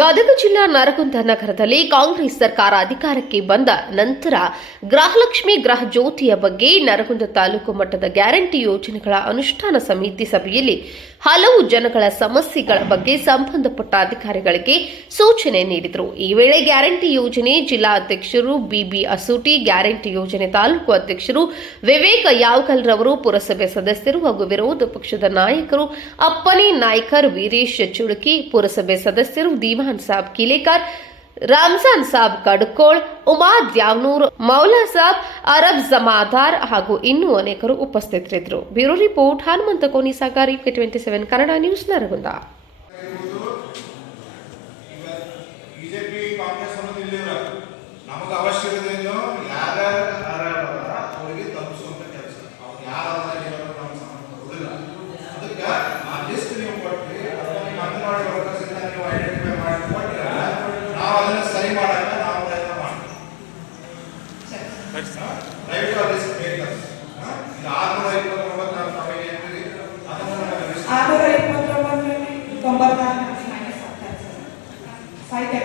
ಗದಗ ಜಿಲ್ಲಾ ನರಗುಂದ ನಗರದಲ್ಲಿ ಕಾಂಗ್ರೆಸ್ ಸರ್ಕಾರ ಅಧಿಕಾರಕ್ಕೆ ಬಂದ ನಂತರ ಗೃಹಲಕ್ಷ್ಮಿ ಗೃಹ ಜ್ಯೋತಿಯ ಬಗ್ಗೆ ನರಗುಂದ ತಾಲೂಕು ಮಟ್ಟದ ಗ್ಯಾರಂಟಿ ಯೋಜನೆಗಳ ಅನುಷ್ಠಾನ ಸಮಿತಿ ಸಭೆಯಲ್ಲಿ ಹಲವು ಜನಗಳ ಸಮಸ್ಯೆಗಳ ಬಗ್ಗೆ ಸಂಬಂಧಪಟ್ಟ ಅಧಿಕಾರಿಗಳಿಗೆ ಸೂಚನೆ ನೀಡಿದರು. ಈ ವೇಳೆ ಗ್ಯಾರಂಟಿ ಯೋಜನೆ ಜಿಲ್ಲಾ ಅಧ್ಯಕ್ಷರು ಬಿಬಿ ಅಸೂಟಿ, ಗ್ಯಾರಂಟಿ ಯೋಜನೆ ತಾಲೂಕು ಅಧ್ಯಕ್ಷರು ವಿವೇಕ ಯಾವಕಲ್ರವರು ಪುರಸಭೆ ಸದಸ್ಯರು ಹಾಗೂ ವಿರೋಧ ಪಕ್ಷದ ನಾಯಕರು ಅಪ್ಪನೇ ನಾಯ್ಕರ್ ವೀರೇಶ್ ಚುಳುಕಿ ಪುರಸಭೆ ಸದಸ್ಯರು ದಿವಾನ್ ಸಾಬ್ ಕಿಲೇಕರ್, ರಾಮ್ಸನ್ ಸಾಬ್ ಕಡ್ಕೋಳ್, ಉಮಾ ದ್ಯಾವ್ನೂರ್, ಮೌಲಾ ಸಾಬ್, ಅರಬ್ ಜಮಾದಾರ್ ಹಾಗೂ ಇನ್ನೂ ಅನೇಕರು ಉಪಸ್ಥಿತರಿದ್ದರು. Bureau report, Hanumanta Koni ಸಾಗಾರಿ twenty seven, Kannada news Naragund.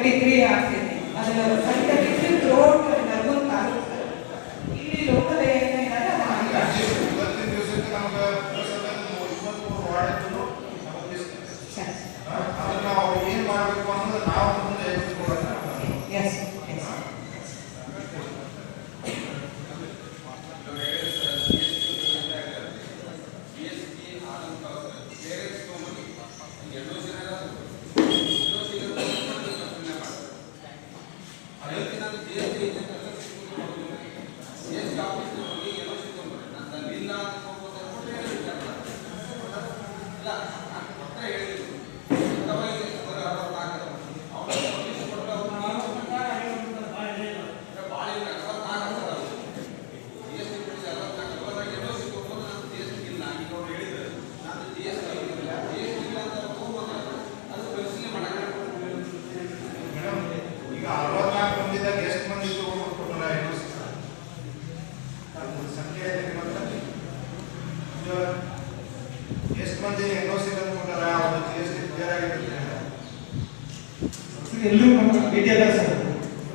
Thirty three ಅದನ್ನ ಅದು ಎಷ್ಟು ಜಿ ಎಸ್ ಟಿ ಕ್ಲಿಯರ್ ಎಲ್ಲರೂ ಅಲ್ಲ ಸರ್.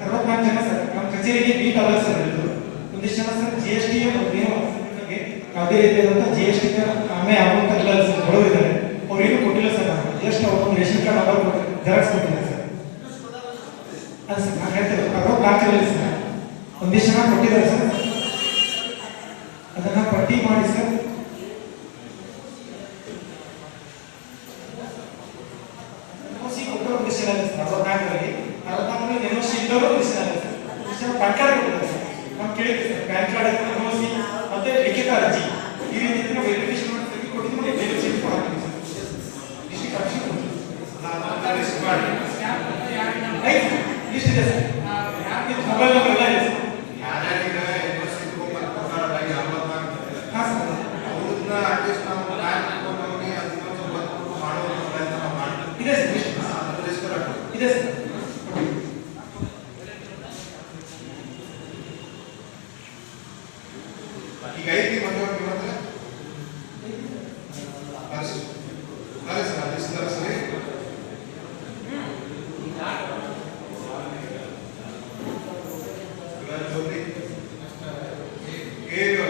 ಅರವತ್ನಾಲ್ಕು ಜನ ಸರ್. ನಮ್ಮ ಕಚೇರಿಗೆ ಅಲ್ಲ ಸರ್ ಎಲ್ಲರೂ. ಒಂದಿಷ್ಟು ಜನ ಸರ್ ಜಿ ಎಸ್ ಟಿ ಏನು ಯಾವುದೇ ಜಿ ಎಸ್ ಟಿ ಆಮೆ ಬಡವರಿದ್ದಾರೆ ಅವ್ರೇನು ಕೊಟ್ಟಿಲ್ಲ ಸರ್ ಜಸ್ಟ್ ಅವ್ರು ರೇಷನ್ ಕಾರ್ಡ್ ಅವರು ಸರ್. ಅದು ಸರ್, ನಾನು ಹೇಳ್ತೇವೆ ಸರ್ ಒಂದಿಷ್ಟು ಜನ ಕೊಟ್ಟಿದ್ದಾರೆ ಸರ್. ಅದನ್ನ ಪಟ್ಟಿ ಮಾಡಿ ಸರ್. ನಾವು ಕೇಳಿದ್ವಿ ಸರ್ ಪ್ಯಾನ್ ಕಾರ್ಡ್ ಎನ್ಒಸಿ ಮತ್ತೆ ಲಿಖಿತ ಅರ್ಜಿ ಈ ರೀತಿ ನಾವು ವೆರಿಫಿಕೇಶನ್ ಮಾಡಿ ತೆಗೆದು ಕೊಟ್ಟಿದ್ದು ನಾವು ಬೇರೆ ಚೀಟಿ ಕೊಡ್ತೀವಿ ಸರ್ ಡಿಸ್ಟ್ರಿಕ್ಟ್ ಆಫೀಸ್ ನಾನು ಲಿಸ್ಟ್ ಮಾಡಿ ಆಯ್ತು ಲಿಸ್ಟ್ ಇದೆ ಸರ್ ಈಗ ಐತಿ ಮತ್ತೆ ನಿಮ್ಮ ಹತ್ರ ಕಳಿಸಿ ಕಳಿಸಿ ನಾನು ಲಿಸ್ಟ್ ಕಳಿಸ್ರಿ ಈಗ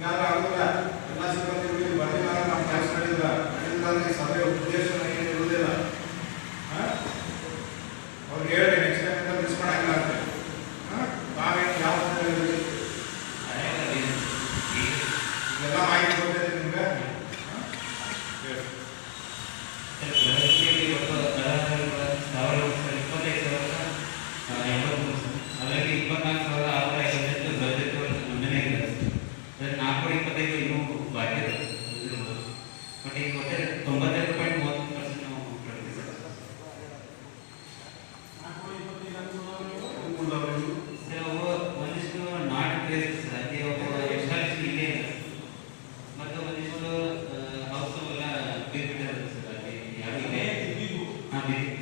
nada. Amen.